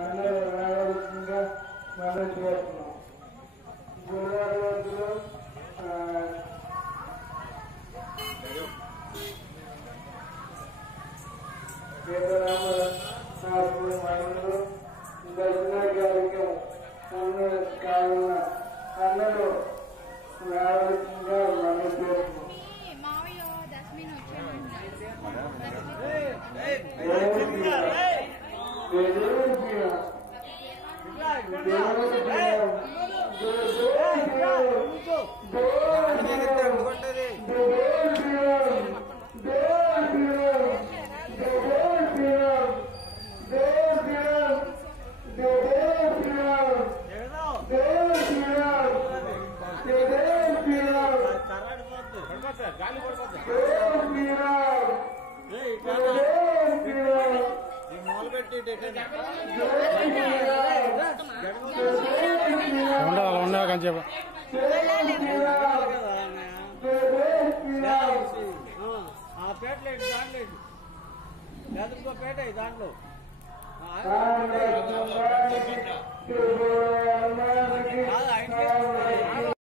అందరూ రావాల్సిందిగా మనం చేస్తున్నాం. గురువారం రోజులు సీతారామరాజు మైండ్లో దర్శన కార్యక్రమం కావున అందరూ రావాల్సిందిగా మనం చేస్తున్నాం. ఉండాలి కానీ చెప్ప పేటలేదు దాంట్లో లేదా ఇంకో పేట దాంట్లో